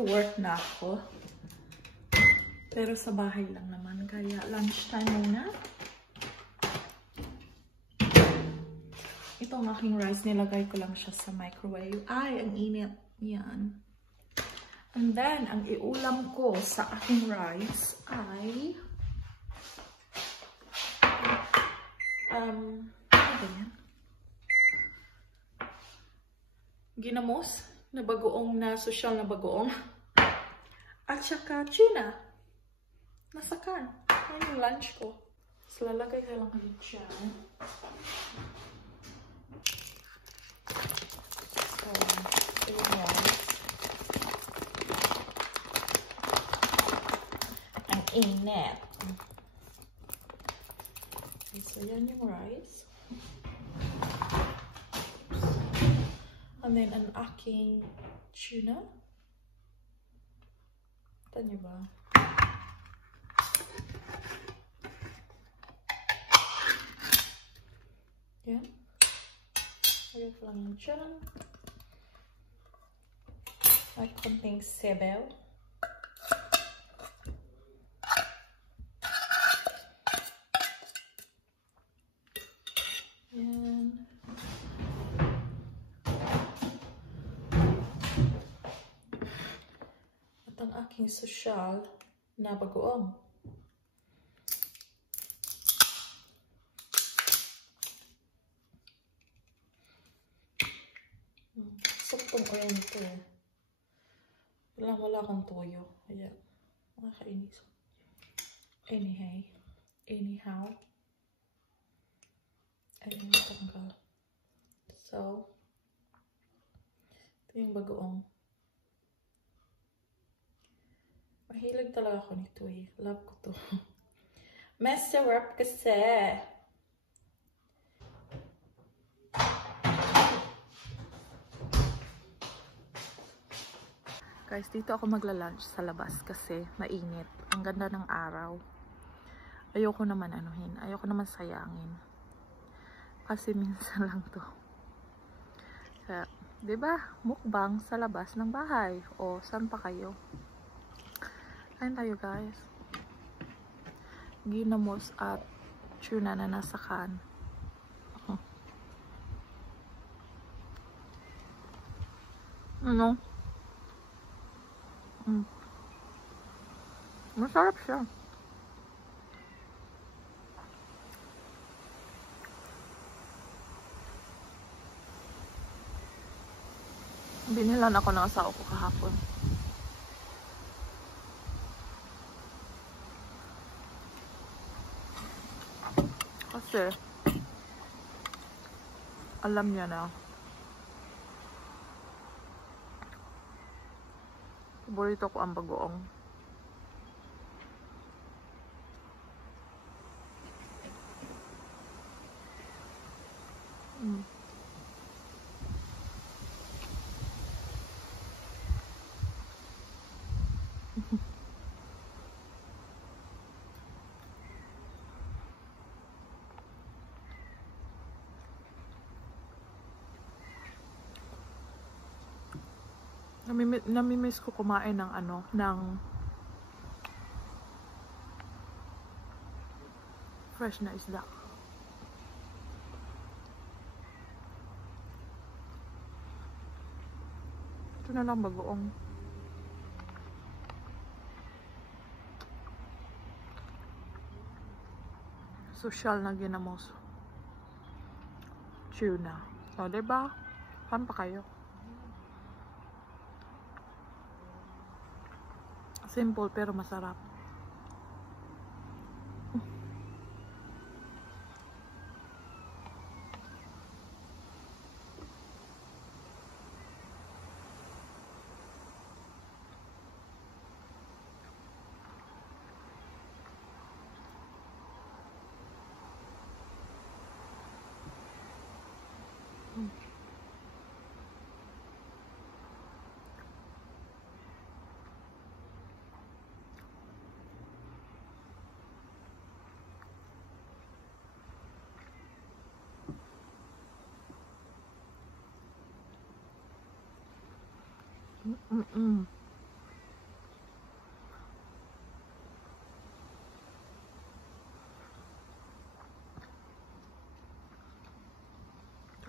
to work na ako. Pero sa bahay lang naman. Kaya lunchtime muna. Itong aking rice, nilagay ko lang siya sa microwave. Ay, ang init. Yan. And then, ang iulam ko sa aking rice ay ano ba yan? Ginamos na bagoong na social na bagoong. At saka tuna. Nasa can. Yan yung lunch ko. So, lalagay ka lang kayo dyan. So, yung rice. Ang init. Okay, so, yan yung rice. And then, ang aking tuna. Ito niyo ba? Yan. Lagay ko lang yung dyan. At konting sebaw. Yan. At ang aking sosyal na bagoong. Saktong oil nito eh. Wala akong toyo. Ayan. Nakakainis. Anyhow. Ayun, tanggal. So, ito yung bagoong. Mahilig talaga ako nito eh. Love ko to. Masarap kasi. Guys, dito ako magla-lunch sa labas kasi mainit. Ang ganda ng araw. Ayoko naman anuhin. Ayoko naman sayangin. Kasi minsan lang to. Kaya, diba? Mukbang sa labas ng bahay. O, saan pa kayo? Kain tayo, guys. Ginamos at tuna na nasa can. Ano? Masarap siya. Binilan ako ng asawa ko kahapon. Kasi alam niya na paborito ko ang bagoong. Namimiss ko kumain ng ng fresh na isda. Ito na lang bagoong. Social na ginamos. Tuna. So, diba? Saan pa kayo? Simple pero masarap.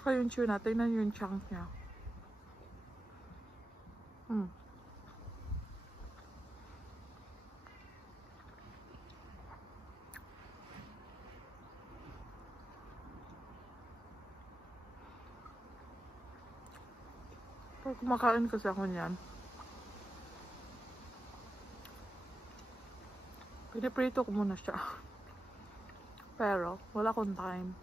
Saka yung tuna, tingnan yung chunk niya. Pag kumakain kasi ako niyan, piniprito ko muna siya. Pero, wala akong time.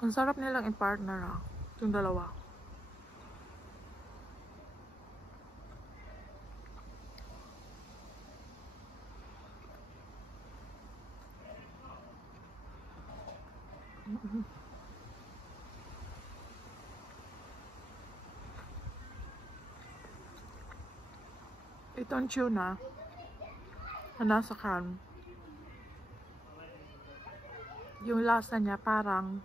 Ang sarap nilang i-partner ha. Yung dalawa. Itong tuna na nasa can, yung lasa niya parang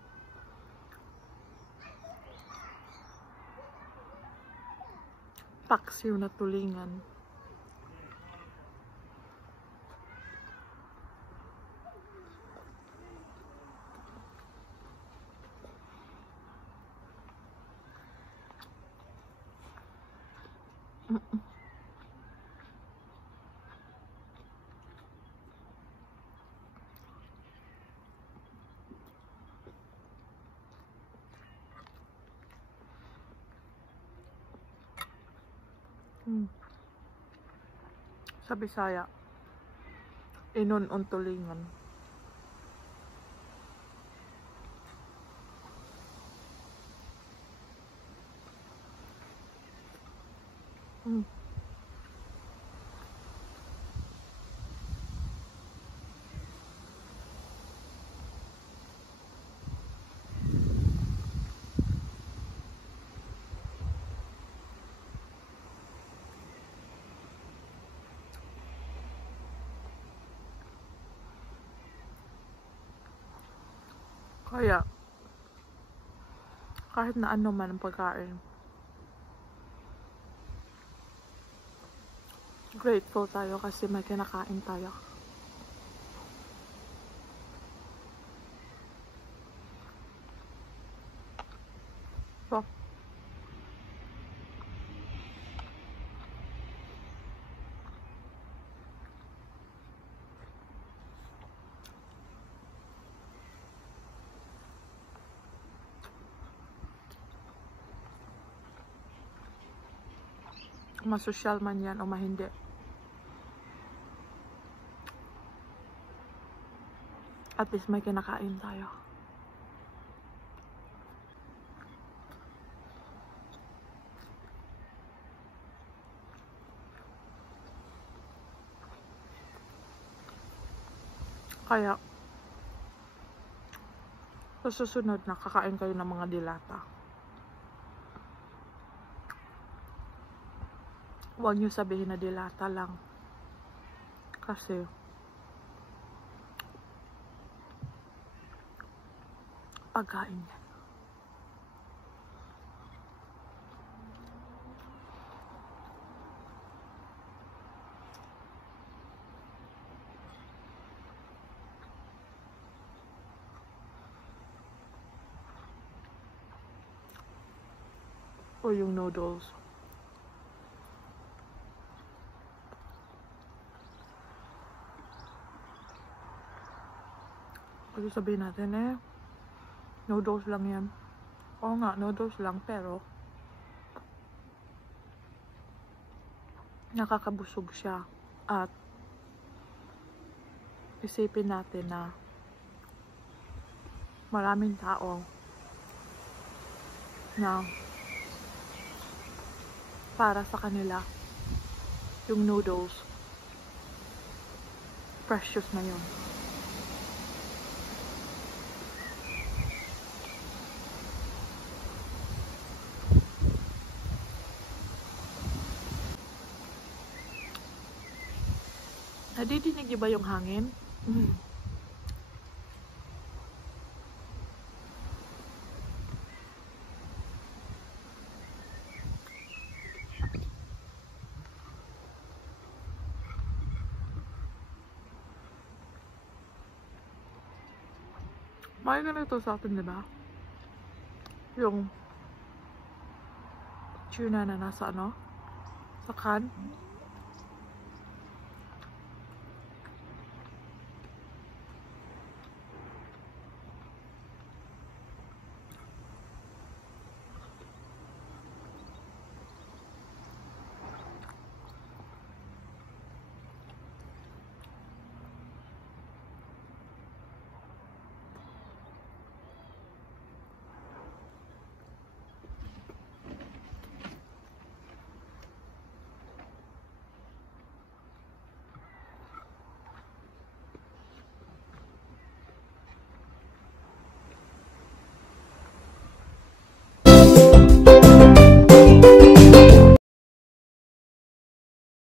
paksiw na tulingan. Sa Bisaya, inon-on tulingan. Kaya, kahit na ano man ang pagkain, grateful tayo kasi may kinakain tayo. So, masosyal man yan o mahindi, at least may kinakain tayo. Kaya, sa susunod na kakain kayo ng mga dilata, huwag nyo sabihin na dilata lang. Kasi, pagkain yan. O yung noodles. Kasi sabihin natin noodles lang yan. Oo nga, noodles lang, pero nakakabusog siya. At isipin natin na maraming tao na para sa kanila yung noodles precious na yun. Nadidinig niyo ba yung hangin? May ganito sa atin, di ba? Yung tuna na nasa ano? Sa can.